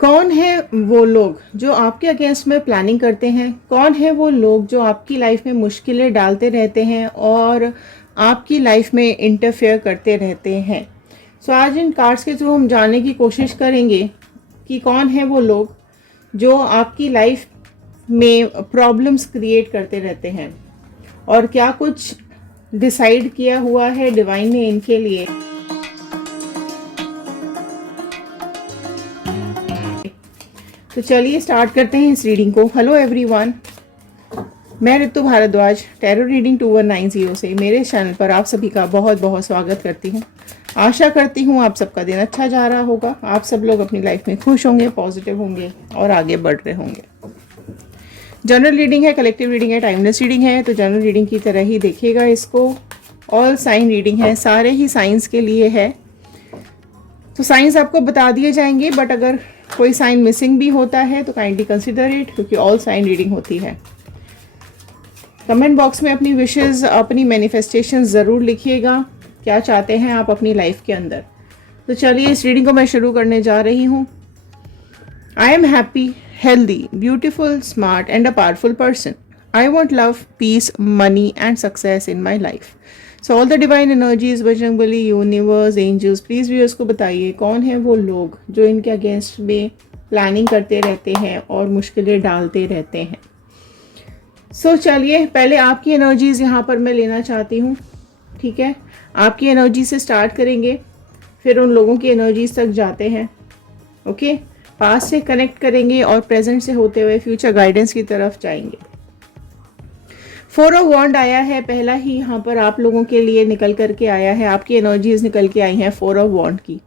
कौन है वो लोग जो आपके अगेंस्ट में प्लानिंग करते हैं? कौन है वो लोग जो आपकी लाइफ में मुश्किलें डालते रहते हैं और आपकी लाइफ में इंटरफेयर करते रहते हैं? सो आज इन कार्ड्स के थ्रू हम जानने की कोशिश करेंगे कि कौन है वो लोग जो आपकी लाइफ में प्रॉब्लम्स क्रिएट करते रहते हैं और क्या कुछ डिसाइड किया हुआ है डिवाइन ने इनके लिए। तो चलिए स्टार्ट करते हैं इस रीडिंग को। हेलो एवरीवन, मैं ऋतु भारद्वाज टैरो रीडिंग 2190 से मेरे चैनल पर आप सभी का बहुत बहुत स्वागत करती हूँ। आशा करती हूँ आप सबका दिन अच्छा जा रहा होगा, आप सब लोग अपनी लाइफ में खुश होंगे, पॉजिटिव होंगे और आगे बढ़ रहे होंगे। जनरल रीडिंग है, कलेक्टिव रीडिंग है, टाइमलेस रीडिंग है, तो जनरल रीडिंग की तरह ही देखिएगा इसको। ऑल साइन रीडिंग है, सारे ही साइंस के लिए है, तो साइंस आपको बता दिए जाएंगे, बट अगर कोई साइन मिसिंग भी होता है तो काइंडली कंसिडर इट, क्योंकि ऑल साइन रीडिंग होती है। कमेंट बॉक्स में अपनी विशेस, अपनी मैनिफेस्टेशन ज़रूर लिखिएगा, क्या चाहते हैं आप अपनी लाइफ के अंदर। तो चलिए इस रीडिंग को मैं शुरू करने जा रही हूँ। I am happy, healthy, beautiful, smart and a powerful person. I want love, peace, money and success in my life. So all the divine energies, Bajrangbali, universe, angels, please viewers को बताइए कौन है वो लोग जो इनके अगेंस्ट में प्लानिंग करते रहते हैं और मुश्किलें डालते रहते हैं। सो चलिए पहले आपकी एनर्जीज यहाँ पर मैं लेना चाहती हूँ, ठीक है। आपकी एनर्जी से स्टार्ट करेंगे, फिर उन लोगों की एनर्जीज तक जाते हैं, ओके। पास्ट से कनेक्ट करेंगे और प्रेजेंट से होते हुए फ्यूचर गाइडेंस की तरफ जाएंगे। 4 ऑफ वॉन्ड आया है, पहला ही यहाँ पर आप लोगों के लिए निकल करके आया है, आपकी एनर्जीज निकल के आई हैं 4 ऑफ वॉन्ड की।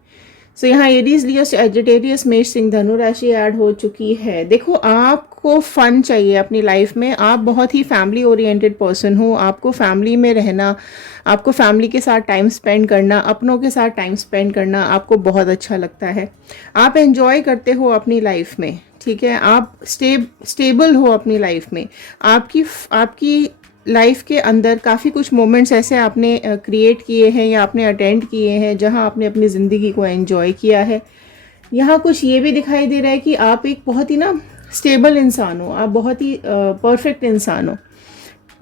सो यहाँ एरीज, लियो, सजिटेरियस, मेष, सिंह, धनु राशि ऐड हो चुकी है। देखो आपको फन चाहिए अपनी लाइफ में, आप बहुत ही फैमिली ओरिएंटेड पर्सन हो, आपको फैमिली में रहना, आपको फैमिली के साथ टाइम स्पेंड करना, अपनों के साथ टाइम स्पेंड करना आपको बहुत अच्छा लगता है। आप एंजॉय करते हो अपनी लाइफ में, ठीक है। आप स्टेबल हो अपनी लाइफ में। आपकी लाइफ के अंदर काफ़ी कुछ मोमेंट्स ऐसे आपने क्रिएट किए हैं या आपने अटेंड किए हैं जहां आपने अपनी ज़िंदगी को एंजॉय किया है। यहाँ कुछ ये भी दिखाई दे रहा है कि आप एक बहुत ही ना स्टेबल इंसान हो, आप बहुत ही परफेक्ट इंसान हो,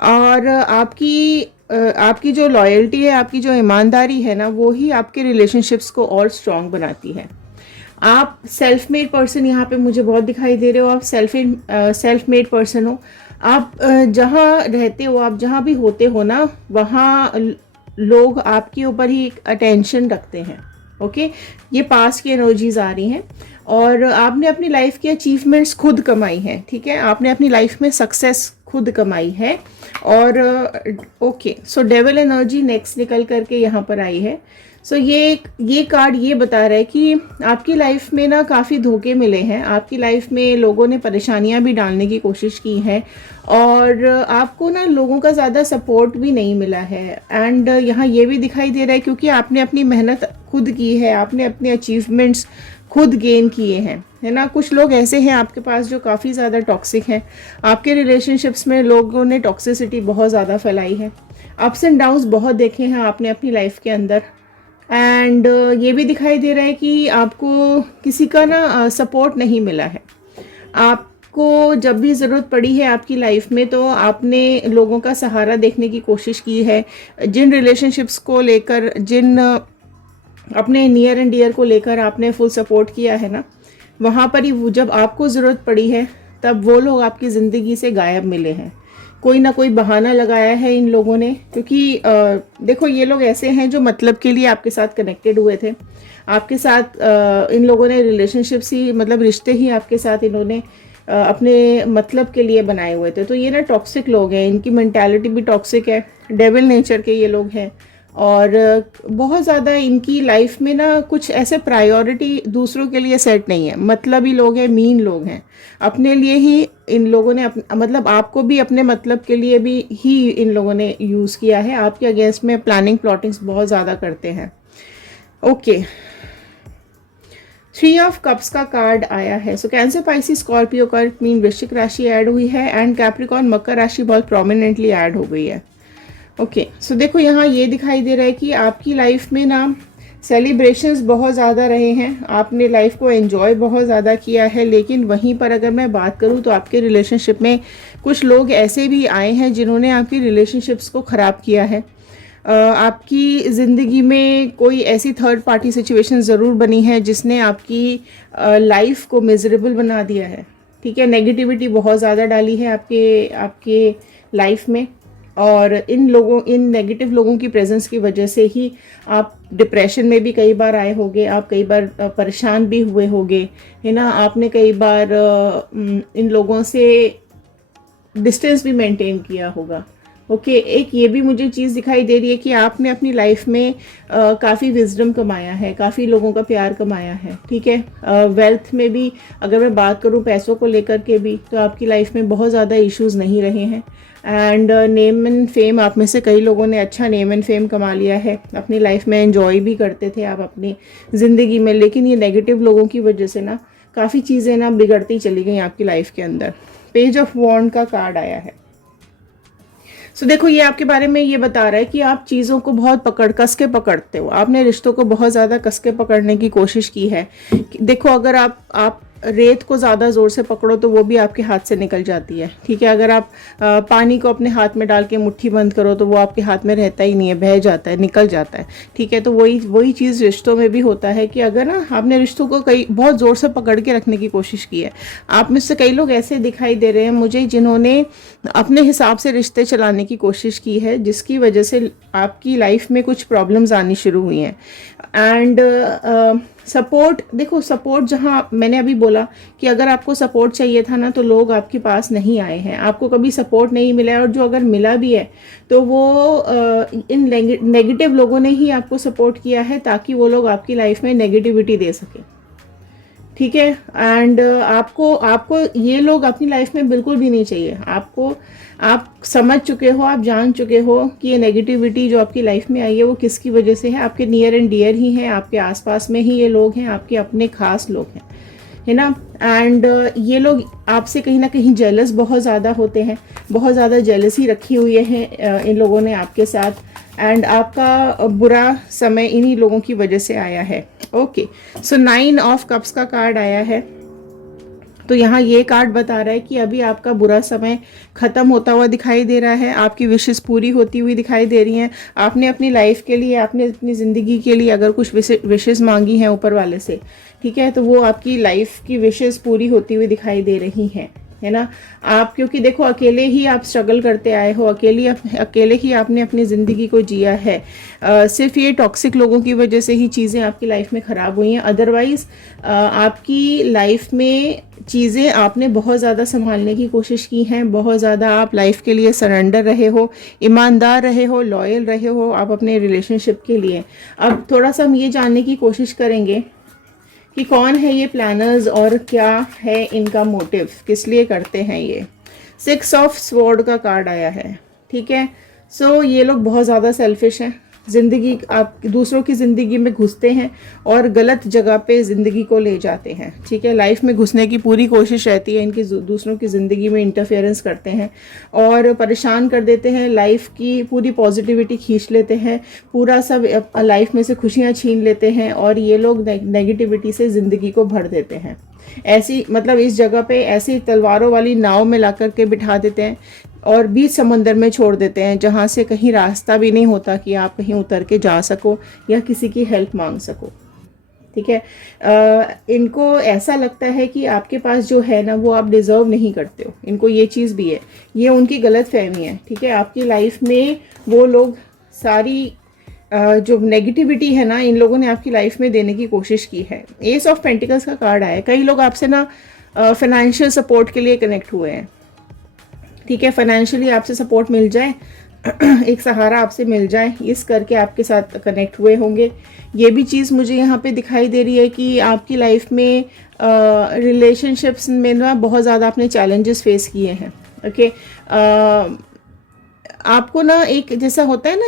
और आपकी जो लॉयल्टी है, आपकी जो ईमानदारी है ना, वो ही आपके रिलेशनशिप्स को और स्ट्रॉन्ग बनाती है। आप सेल्फ मेड पर्सन यहाँ पे मुझे बहुत दिखाई दे रहे हो, आप सेल्फ मेड पर्सन हो। आप जहाँ रहते हो, आप जहाँ भी होते हो ना, वहाँ लोग आपके ऊपर ही अटेंशन रखते हैं, ओके। ये पास्ट की एनर्जीज आ रही हैं और आपने अपनी लाइफ की अचीवमेंट्स खुद कमाई हैं, ठीक है। आपने अपनी लाइफ में सक्सेस खुद कमाई है। और ओके, सो डेविल एनर्जी नेक्स्ट निकल करके यहाँ पर आई है। सो ये कार्ड ये बता रहा है कि आपकी लाइफ में ना काफ़ी धोखे मिले हैं, आपकी लाइफ में लोगों ने परेशानियां भी डालने की कोशिश की है और आपको ना लोगों का ज़्यादा सपोर्ट भी नहीं मिला है। एंड यहाँ ये भी दिखाई दे रहा है क्योंकि आपने अपनी मेहनत खुद की है, आपने अपने अचीवमेंट्स खुद गेन किए हैं, है ना। कुछ लोग ऐसे हैं आपके पास जो काफ़ी ज़्यादा टॉक्सिक हैं, आपके रिलेशनशिप्स में लोगों ने टॉक्सिसिटी बहुत ज़्यादा फैलाई है, अप्स एंड डाउन्स बहुत देखे हैं आपने अपनी लाइफ के अंदर। एंड ये भी दिखाई दे रहा है कि आपको किसी का ना सपोर्ट नहीं मिला है। आपको जब भी ज़रूरत पड़ी है आपकी लाइफ में तो आपने लोगों का सहारा देखने की कोशिश की है। जिन रिलेशनशिप्स को लेकर, जिन अपने नियर एंड डियर को लेकर आपने फुल सपोर्ट किया है ना, वहाँ पर ही जब आपको ज़रूरत पड़ी है तब वो लोग आपकी ज़िंदगी से गायब मिले हैं। कोई ना कोई बहाना लगाया है इन लोगों ने, क्योंकि देखो ये लोग ऐसे हैं जो मतलब के लिए आपके साथ कनेक्टेड हुए थे, आपके साथ इन लोगों ने रिलेशनशिप्स ही, मतलब रिश्ते ही आपके साथ इन्होंने अपने मतलब के लिए बनाए हुए थे। तो ये ना टॉक्सिक लोग हैं, इनकी मेंटालिटी भी टॉक्सिक है, डेविल नेचर के ये लोग हैं और बहुत ज़्यादा इनकी लाइफ में ना कुछ ऐसे प्रायोरिटी दूसरों के लिए सेट नहीं है। मतलबी लोग हैं, मीन लोग हैं, अपने लिए ही इन लोगों ने मतलब आपको भी अपने मतलब के लिए भी ही इन लोगों ने यूज़ किया है। आपके अगेंस्ट में प्लानिंग प्लॉटिंग्स बहुत ज़्यादा करते हैं, ओके। 3 ऑफ कप्स का कार्ड आया है। सो कैंसर, पाइसिस, स्कॉर्पियो का मीन वृश्चिक राशि ऐड हुई है एंड कैप्रिकॉर्न, मकर राशि बहुत प्रोमिनेंटली ऐड हो गई है, ओके। सो देखो यहाँ ये दिखाई दे रहा है कि आपकी लाइफ में ना सेलिब्रेशंस बहुत ज़्यादा रहे हैं, आपने लाइफ को एंजॉय बहुत ज़्यादा किया है। लेकिन वहीं पर अगर मैं बात करूं तो आपके रिलेशनशिप में कुछ लोग ऐसे भी आए हैं जिन्होंने आपकी रिलेशनशिप्स को ख़राब किया है। आपकी ज़िंदगी में कोई ऐसी थर्ड पार्टी सिचुएशन ज़रूर बनी है जिसने आपकी लाइफ को मिजरेबल बना दिया है। ठीक है, नेगेटिविटी बहुत ज़्यादा डाली है आपके आपके लाइफ में, और इन नेगेटिव लोगों की प्रेजेंस की वजह से ही आप डिप्रेशन में भी कई बार आए होंगे, आप कई बार परेशान भी हुए होंगे, है ना। आपने कई बार इन लोगों से डिस्टेंस भी मेंटेन किया होगा। ओके, एक ये भी मुझे चीज़ दिखाई दे रही है कि आपने अपनी लाइफ में काफ़ी विजडम कमाया है, काफ़ी लोगों का प्यार कमाया है। ठीक है, वेल्थ में भी अगर मैं बात करूं, पैसों को लेकर के भी, तो आपकी लाइफ में बहुत ज़्यादा इश्यूज नहीं रहे हैं। एंड नेम एंड फेम, आप में से कई लोगों ने अच्छा नेम एंड फेम कमा लिया है, अपनी लाइफ में एंजॉय भी करते थे आप अपनी ज़िंदगी में। लेकिन ये नेगेटिव लोगों की वजह से ना काफ़ी चीज़ें ना बिगड़ती चली गई आपकी लाइफ के अंदर। पेज ऑफ वॉन्ड का कार्ड आया है। सो देखो, ये आपके बारे में ये बता रहा है कि आप चीज़ों को बहुत कस के पकड़ते हो, आपने रिश्तों को बहुत ज़्यादा कस के पकड़ने की कोशिश की है। देखो, अगर आप रेत को ज़्यादा ज़ोर से पकड़ो तो वो भी आपके हाथ से निकल जाती है। ठीक है, अगर आप पानी को अपने हाथ में डाल के मुट्ठी बंद करो तो वो आपके हाथ में रहता ही नहीं है, बह जाता है, निकल जाता है। ठीक है, तो वही चीज़ रिश्तों में भी होता है कि अगर ना आपने रिश्तों को बहुत ज़ोर से पकड़ के रखने की कोशिश की है। आप में से कई लोग ऐसे दिखाई दे रहे हैं मुझे जिन्होंने अपने हिसाब से रिश्ते चलाने की कोशिश की है, जिसकी वजह से आपकी लाइफ में कुछ प्रॉब्लम्स आनी शुरू हुई हैं। एंड सपोर्ट, देखो सपोर्ट, जहाँ मैंने अभी बोला कि अगर आपको सपोर्ट चाहिए था ना तो लोग आपके पास नहीं आए हैं, आपको कभी सपोर्ट नहीं मिला है। और जो अगर मिला भी है तो वो इन नेगेटिव लोगों ने ही आपको सपोर्ट किया है ताकि वो लोग आपकी लाइफ में नेगेटिविटी दे सके। ठीक है, एंड आपको ये लोग अपनी लाइफ में बिल्कुल भी नहीं चाहिए। आप समझ चुके हो, आप जान चुके हो कि ये नेगेटिविटी जो आपकी लाइफ में आई है वो किसकी वजह से है। आपके नियर एंड डियर ही हैं, आपके आसपास में ही ये लोग हैं, आपके अपने खास लोग हैं, है ना। एंड ये लोग आपसे कहीं ना कहीं जेलस बहुत ज़्यादा होते हैं, बहुत ज़्यादा जेलसी रखी हुई है इन लोगों ने आपके साथ। एंड आपका बुरा समय इन्हीं लोगों की वजह से आया है। ओके, सो 9 ऑफ कप्स का कार्ड आया है। तो यहाँ ये कार्ड बता रहा है कि अभी आपका बुरा समय ख़त्म होता हुआ दिखाई दे रहा है, आपकी विशेष पूरी होती हुई दिखाई दे रही हैं। आपने अपनी लाइफ के लिए, आपने अपनी ज़िंदगी के लिए अगर कुछ विशेष मांगी हैं ऊपर वाले से, ठीक है, तो वो आपकी लाइफ की विशेष पूरी होती हुई दिखाई दे रही हैं, है ना। आप, क्योंकि देखो अकेले ही आप स्ट्रगल करते आए हो, अकेले ही आपने अपनी ज़िंदगी को जिया है। सिर्फ ये टॉक्सिक लोगों की वजह से ही चीज़ें आपकी लाइफ में ख़राब हुई हैं। अदरवाइज़ आपकी लाइफ में चीज़ें आपने बहुत ज़्यादा संभालने की कोशिश की हैं, बहुत ज़्यादा आप लाइफ के लिए सरेंडर रहे हो, ईमानदार रहे हो, लॉयल रहे हो आप अपने रिलेशनशिप के लिए। अब थोड़ा सा हम ये जानने की कोशिश करेंगे कि कौन है ये प्लानर्स और क्या है इनका मोटिव, किस लिए करते हैं ये। 6 ऑफ स्वॉर्ड का कार्ड आया है। ठीक है, सो ये लोग बहुत ज़्यादा सेल्फिश हैं, ज़िंदगी, आप दूसरों की ज़िंदगी में घुसते हैं और गलत जगह पे ज़िंदगी को ले जाते हैं। ठीक है, लाइफ में घुसने की पूरी कोशिश रहती है इनकी, दूसरों की ज़िंदगी में इंटरफेरेंस करते हैं और परेशान कर देते हैं, लाइफ की पूरी पॉजिटिविटी खींच लेते हैं, पूरा सब लाइफ में से खुशियाँ छीन लेते हैं और ये लोग नेगेटिविटी से ज़िंदगी को भर देते हैं। ऐसी, मतलब इस जगह पे ऐसी तलवारों वाली नाव में ला करके बिठा देते हैं और बीच समंदर में छोड़ देते हैं, जहाँ से कहीं रास्ता भी नहीं होता कि आप कहीं उतर के जा सको या किसी की हेल्प मांग सको। ठीक है, इनको ऐसा लगता है कि आपके पास जो है ना वो आप डिज़र्व नहीं करते हो, इनको ये चीज़ भी है, ये उनकी गलत फहमी है। ठीक है, आपकी लाइफ में वो लोग सारी जो नेगेटिविटी है ना, इन लोगों ने आपकी लाइफ में देने की कोशिश की है। एस ऑफ पेंटिकल्स का कार्ड आया है। कई लोग आपसे ना फाइनेंशियल सपोर्ट के लिए कनेक्ट हुए हैं। ठीक है, फाइनेंशियली आपसे सपोर्ट मिल जाए, एक सहारा आपसे मिल जाए, इस करके आपके साथ कनेक्ट हुए होंगे। ये भी चीज़ मुझे यहाँ पे दिखाई दे रही है कि आपकी लाइफ में रिलेशनशिप्स में ना बहुत ज़्यादा आपने चैलेंजेस फेस किए हैं। ओके, आपको ना एक जैसा होता है ना,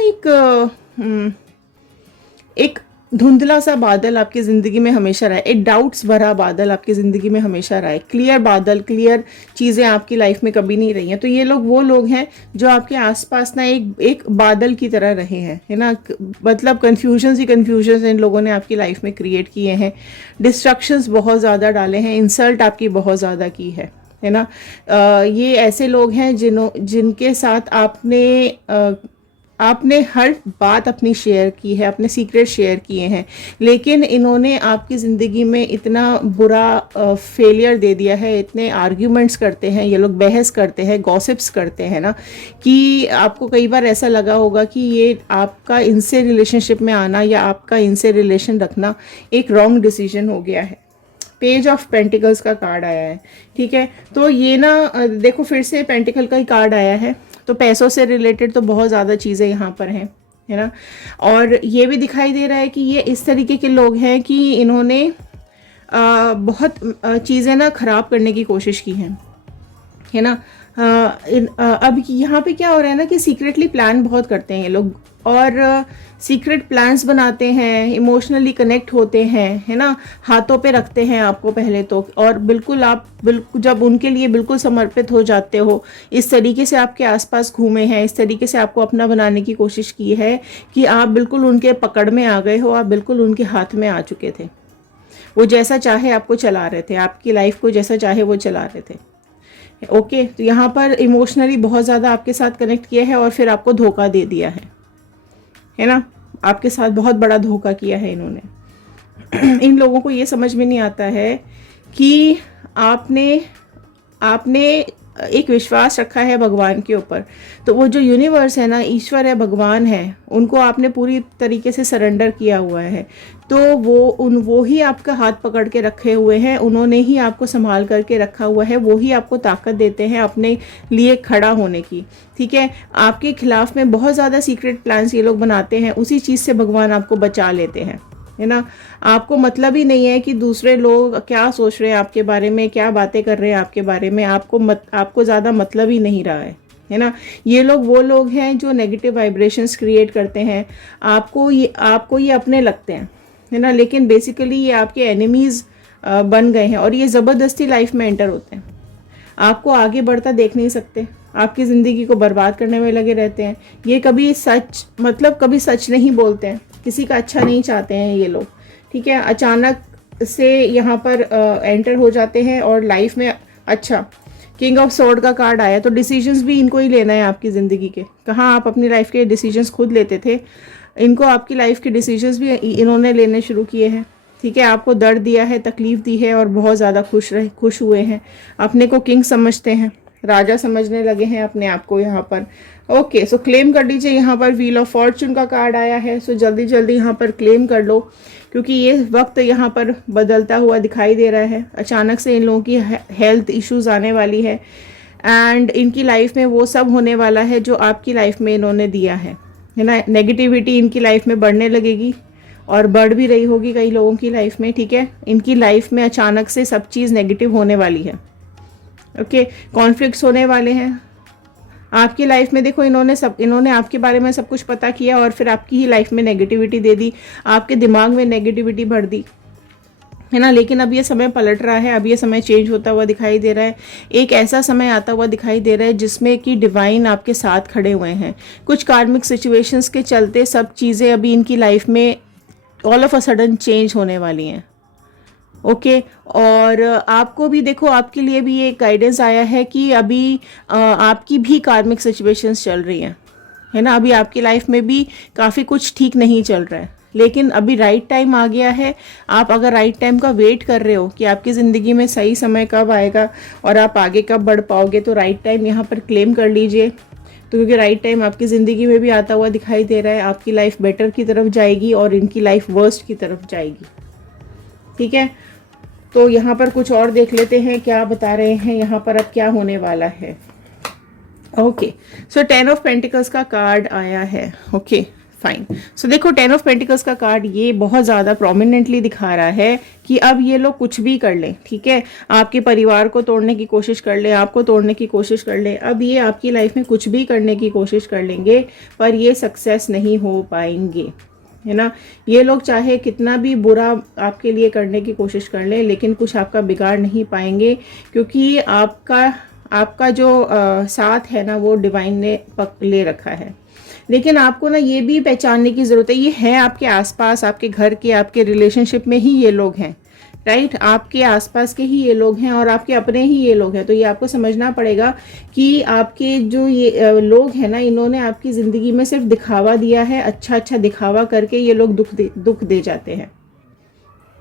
एक धुंधला सा बादल आपकी ज़िंदगी में हमेशा रहा है, एक डाउट्स भरा बादल आपकी ज़िंदगी में हमेशा रहा है। क्लियर बादल, क्लियर चीज़ें आपकी लाइफ में कभी नहीं रही हैं। तो ये लोग वो लोग हैं जो आपके आसपास ना एक एक बादल की तरह रहे हैं, है ना। मतलब कन्फ्यूजन्स ही कन्फ्यूजन्स इन लोगों ने आपकी लाइफ में क्रिएट किए हैं, डिस्ट्रक्शंस बहुत ज़्यादा डाले हैं, इंसल्ट आपकी बहुत ज़्यादा की है ना। ये ऐसे लोग हैं जिनके साथ आपने हर बात अपनी शेयर की है, अपने सीक्रेट शेयर किए हैं, लेकिन इन्होंने आपकी ज़िंदगी में इतना बुरा फेलियर दे दिया है। इतने आर्ग्यूमेंट्स करते हैं ये लोग, बहस करते हैं, गॉसिप्स करते हैं ना, कि आपको कई बार ऐसा लगा होगा कि ये आपका इनसे रिलेशनशिप में आना या आपका इनसे रिलेशन रखना एक रॉन्ग डिसीजन हो गया है। पेज ऑफ पेंटिकल्स का कार्ड आया है, ठीक है। तो ये ना देखो, फिर से पेंटिकल का ही कार्ड आया है। तो पैसों से रिलेटेड तो बहुत ज़्यादा चीज़ें यहाँ पर हैं, है ना। और ये भी दिखाई दे रहा है कि ये इस तरीके के लोग हैं कि इन्होंने बहुत चीज़ें ना ख़राब करने की कोशिश की हैं, है ना। अब यहाँ पे क्या हो रहा है ना कि सीक्रेटली प्लान बहुत करते हैं ये लोग, और सीक्रेट प्लान्स बनाते हैं, इमोशनली कनेक्ट होते हैं, है ना। हाथों पे रखते हैं आपको पहले तो, और बिल्कुल आप जब उनके लिए बिल्कुल समर्पित हो जाते हो, इस तरीके से आपके आसपास घूमे हैं, इस तरीके से आपको अपना बनाने की कोशिश की है कि आप बिल्कुल उनके पकड़ में आ गए हो, आप बिल्कुल उनके हाथ में आ चुके थे। वो जैसा चाहे आपको चला रहे थे, आपकी लाइफ को जैसा चाहे वो चला रहे थे। ओके, तो यहाँ पर इमोशनली बहुत ज़्यादा आपके साथ कनेक्ट किया है और फिर आपको धोखा दे दिया है ना। आपके साथ बहुत बड़ा धोखा किया है इन्होंने। इन लोगों को ये समझ में नहीं आता है कि आपने एक विश्वास रखा है भगवान के ऊपर। तो वो जो यूनिवर्स है ना, ईश्वर है, भगवान है, उनको आपने पूरी तरीके से सरेंडर किया हुआ है। तो वो ही आपका हाथ पकड़ के रखे हुए हैं, उन्होंने ही आपको संभाल करके रखा हुआ है, वो ही आपको ताकत देते हैं अपने लिए खड़ा होने की, ठीक है। आपके खिलाफ में बहुत ज़्यादा सीक्रेट प्लान्स ये लोग बनाते हैं, उसी चीज़ से भगवान आपको बचा लेते हैं, है ना। आपको मतलब ही नहीं है कि दूसरे लोग क्या सोच रहे हैं आपके बारे में, क्या बातें कर रहे हैं आपके बारे में, आपको ज़्यादा मतलब ही नहीं रहा है ना। ये लोग वो लोग हैं जो नेगेटिव वाइब्रेशंस क्रिएट करते हैं, आपको ये अपने लगते हैं, है ना, लेकिन बेसिकली ये आपके एनिमीज़ बन गए हैं, और ये ज़बरदस्ती लाइफ में एंटर होते हैं। आपको आगे बढ़ता देख नहीं सकते, आपकी ज़िंदगी को बर्बाद करने में लगे रहते हैं। ये कभी सच नहीं बोलते हैं, किसी का अच्छा नहीं चाहते हैं ये लोग, ठीक है। अचानक से यहाँ पर एंटर हो जाते हैं और लाइफ में अच्छा किंग ऑफ स्वॉर्ड का कार्ड आया, तो डिसीजंस भी इनको ही लेना है आपकी ज़िंदगी के। कहाँ आप अपनी लाइफ के डिसीजंस खुद लेते थे, इनको आपकी लाइफ के डिसीजंस भी इन्होंने लेने शुरू किए हैं, ठीक है। आपको दर्द दिया है, तकलीफ दी है, और बहुत ज़्यादा खुश हुए हैं। अपने को किंग समझते हैं, राजा समझने लगे हैं अपने आप को यहाँ पर। ओके, सो क्लेम कर लीजिए। यहाँ पर व्हील ऑफ फॉर्चून का कार्ड आया है, सो जल्दी जल्दी यहाँ पर क्लेम कर लो, क्योंकि ये वक्त यहाँ पर बदलता हुआ दिखाई दे रहा है। अचानक से इन लोगों की हेल्थ इश्यूज आने वाली है, एंड इनकी लाइफ में वो सब होने वाला है जो आपकी लाइफ में इन्होंने दिया है ना। नेगेटिविटी इनकी लाइफ में बढ़ने लगेगी, और बढ़ भी रही होगी कई लोगों की लाइफ में, ठीक है। इनकी लाइफ में अचानक से सब चीज़ नेगेटिव होने वाली है। ओके, कॉन्फ्लिक्ट्स होने वाले हैं आपकी लाइफ में। देखो, इन्होंने आपके बारे में सब कुछ पता किया और फिर आपकी ही लाइफ में नेगेटिविटी दे दी, आपके दिमाग में नेगेटिविटी भर दी, है ना। लेकिन अब ये समय पलट रहा है, अब ये समय चेंज होता हुआ दिखाई दे रहा है। एक ऐसा समय आता हुआ दिखाई दे रहा है जिसमें कि डिवाइन आपके साथ खड़े हुए हैं। कुछ कार्मिक सिचुएशंस के चलते सब चीज़ें अभी इनकी लाइफ में all of a sudden change होने वाली हैं। ओके, और आपको भी देखो, आपके लिए भी एक गाइडेंस आया है कि अभी आपकी भी कार्मिक सिचुएशंस चल रही हैं, है ना। अभी आपकी लाइफ में भी काफ़ी कुछ ठीक नहीं चल रहा है, लेकिन अभी राइट टाइम आ गया है। आप अगर राइट टाइम का वेट कर रहे हो कि आपकी ज़िंदगी में सही समय कब आएगा और आप आगे कब बढ़ पाओगे, तो राइट टाइम यहाँ पर क्लेम कर लीजिए। तो क्योंकि राइट टाइम आपकी ज़िंदगी में भी आता हुआ दिखाई दे रहा है, आपकी लाइफ बेटर की तरफ जाएगी और इनकी लाइफ वर्स्ट की तरफ जाएगी, ठीक है। तो यहाँ पर कुछ और देख लेते हैं क्या बता रहे हैं यहाँ पर अब क्या होने वाला है। ओके, सो 10 ऑफ पेंटिकल्स का कार्ड आया है। Okay, fine. सो देखो, 10 ऑफ पेंटिकल्स का कार्ड ये बहुत ज़्यादा प्रोमिनेंटली दिखा रहा है कि अब ये लोग कुछ भी कर लें, ठीक है। आपके परिवार को तोड़ने की कोशिश कर लें, आपको तोड़ने की कोशिश कर लें, अब ये आपकी लाइफ में कुछ भी करने की कोशिश कर लेंगे, पर ये सक्सेस नहीं हो पाएंगे, है ना। ये लोग चाहे कितना भी बुरा आपके लिए करने की कोशिश कर लें, लेकिन कुछ आपका बिगाड़ नहीं पाएंगे, क्योंकि आपका जो साथ है ना वो डिवाइन ने ले रखा है। लेकिन आपको ना ये भी पहचानने की ज़रूरत है, ये है आपके आसपास, आपके घर के, आपके रिलेशनशिप में ही ये लोग हैं, राइट। आपके आसपास के ही ये लोग हैं और आपके अपने ही ये लोग हैं। तो ये आपको समझना पड़ेगा कि आपके जो ये लोग हैं ना, इन्होंने आपकी ज़िंदगी में सिर्फ दिखावा दिया है, अच्छा अच्छा दिखावा करके ये लोग दुख दे जाते हैं,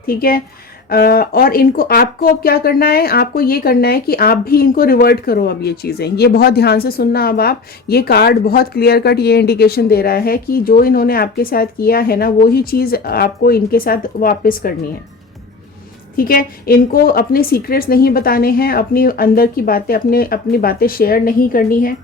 ठीक है। और इनको, आपको अब क्या करना है, आपको ये करना है कि आप भी इनको रिवर्ट करो। अब ये चीज़ें, ये बहुत ध्यान से सुनना। अब आप, ये कार्ड बहुत क्लियर कट ये इंडिकेशन दे रहा है कि जो इन्होंने आपके साथ किया है ना, वही चीज़ आपको इनके साथ वापस करनी है, ठीक है। इनको अपने सीक्रेट्स नहीं बताने हैं, अपनी अंदर की बातें, अपनी बातें शेयर नहीं करनी है।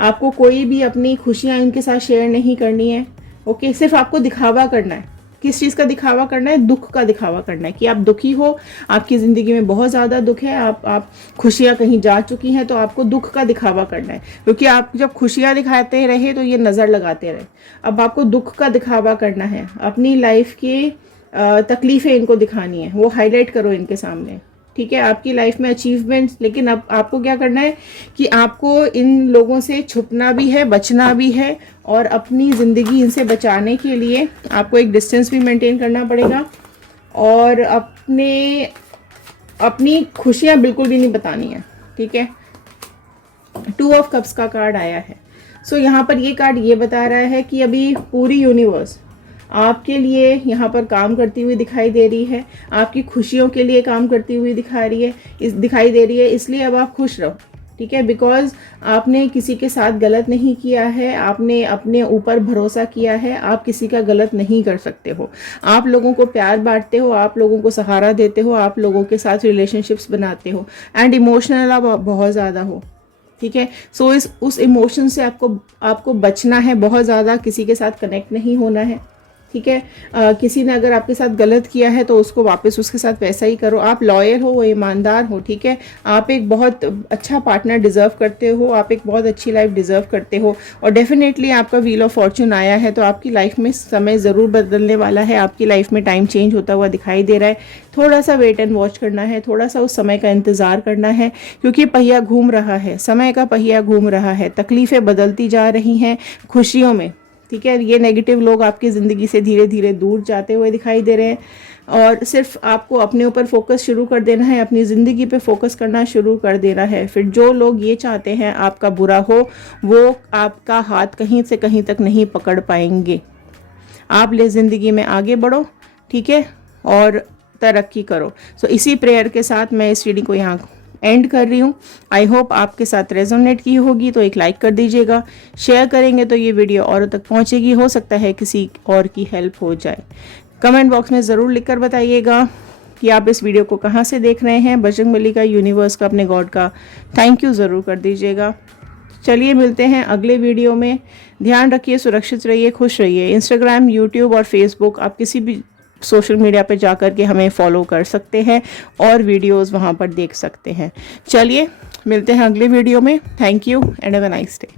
आपको कोई भी अपनी खुशियाँ इनके साथ शेयर नहीं करनी है, ओके। सिर्फ आपको दिखावा करना है। किस चीज़ का दिखावा करना है? दुख का दिखावा करना है कि आप दुखी हो, आपकी ज़िंदगी में बहुत ज़्यादा दुख है, आप खुशियाँ कहीं जा चुकी हैं, तो आपको दुख का दिखावा करना है। क्योंकि आप जब खुशियाँ दिखाते रहे तो ये नज़र लगाते रहे। अब आपको दुख का दिखावा करना है, अपनी लाइफ की तकलीफ़ें इनको दिखानी है, वो हाईलाइट करो इनके सामने, ठीक है। आपकी लाइफ में अचीवमेंट्स, लेकिन अब आपको क्या करना है कि आपको इन लोगों से छुपना भी है, बचना भी है, और अपनी ज़िंदगी इनसे बचाने के लिए आपको एक डिस्टेंस भी मेंटेन करना पड़ेगा, और अपनी खुशियाँ बिल्कुल भी नहीं बतानी है, ठीक है। 2 ऑफ कप्स का कार्ड आया है। सो यहाँ पर ये कार्ड ये बता रहा है कि अभी पूरी यूनिवर्स आपके लिए यहाँ पर काम करती हुई दिखाई दे रही है, आपकी खुशियों के लिए काम करती हुई दिखाई दे रही है। इसलिए अब आप खुश रहो, ठीक है। बिकॉज आपने किसी के साथ गलत नहीं किया है, आपने अपने ऊपर भरोसा किया है, आप किसी का गलत नहीं कर सकते हो। आप लोगों को प्यार बांटते हो, आप लोगों को सहारा देते हो, आप लोगों के साथ रिलेशनशिप्स बनाते हो, एंड इमोशनल आप बहुत ज़्यादा हो, ठीक है। सो उस इमोशन से आपको बचना है, बहुत ज़्यादा किसी के साथ कनेक्ट नहीं होना है, ठीक है। किसी ने अगर आपके साथ गलत किया है तो उसको वापस उसके साथ वैसा ही करो। आप लॉयल हो, वो ईमानदार हो, ठीक है। आप एक बहुत अच्छा पार्टनर डिज़र्व करते हो, आप एक बहुत अच्छी लाइफ डिज़र्व करते हो, और डेफिनेटली आपका व्हील ऑफ फॉर्चून आया है, तो आपकी लाइफ में समय ज़रूर बदलने वाला है, आपकी लाइफ में टाइम चेंज होता हुआ दिखाई दे रहा है। थोड़ा सा वेट एंड वॉच करना है, थोड़ा सा उस समय का इंतज़ार करना है, क्योंकि पहिया घूम रहा है, समय का पहिया घूम रहा है, तकलीफ़ें बदलती जा रही हैं खुशियों में, ठीक है। ये नेगेटिव लोग आपकी ज़िंदगी से धीरे धीरे दूर जाते हुए दिखाई दे रहे हैं, और सिर्फ आपको अपने ऊपर फोकस शुरू कर देना है, अपनी ज़िंदगी पे फोकस करना शुरू कर देना है। फिर जो लोग ये चाहते हैं आपका बुरा हो, वो आपका हाथ कहीं से कहीं तक नहीं पकड़ पाएंगे। आप ले ज़िंदगी में आगे बढ़ो, ठीक है, और तरक्की करो। सो इसी प्रेयर के साथ मैं इस रीडिंग को यहाँ एंड कर रही हूँ। आई होप आपके साथ रेजोनेट की होगी, तो एक लाइक कर दीजिएगा, शेयर करेंगे तो ये वीडियो औरों तक पहुँचेगी, हो सकता है किसी और की हेल्प हो जाए। कमेंट बॉक्स में ज़रूर लिखकर बताइएगा कि आप इस वीडियो को कहाँ से देख रहे हैं। बजरंगबली का, यूनिवर्स का, अपने गॉड का थैंक यू ज़रूर कर दीजिएगा। चलिए मिलते हैं अगले वीडियो में। ध्यान रखिए, सुरक्षित रहिए, खुश रहिए। इंस्टाग्राम, यूट्यूब और फेसबुक, आप किसी भी सोशल मीडिया पे जाकर के हमें फॉलो कर सकते हैं और वीडियोस वहाँ पर देख सकते हैं। चलिए मिलते हैं अगले वीडियो में। Thank you and have a nice day.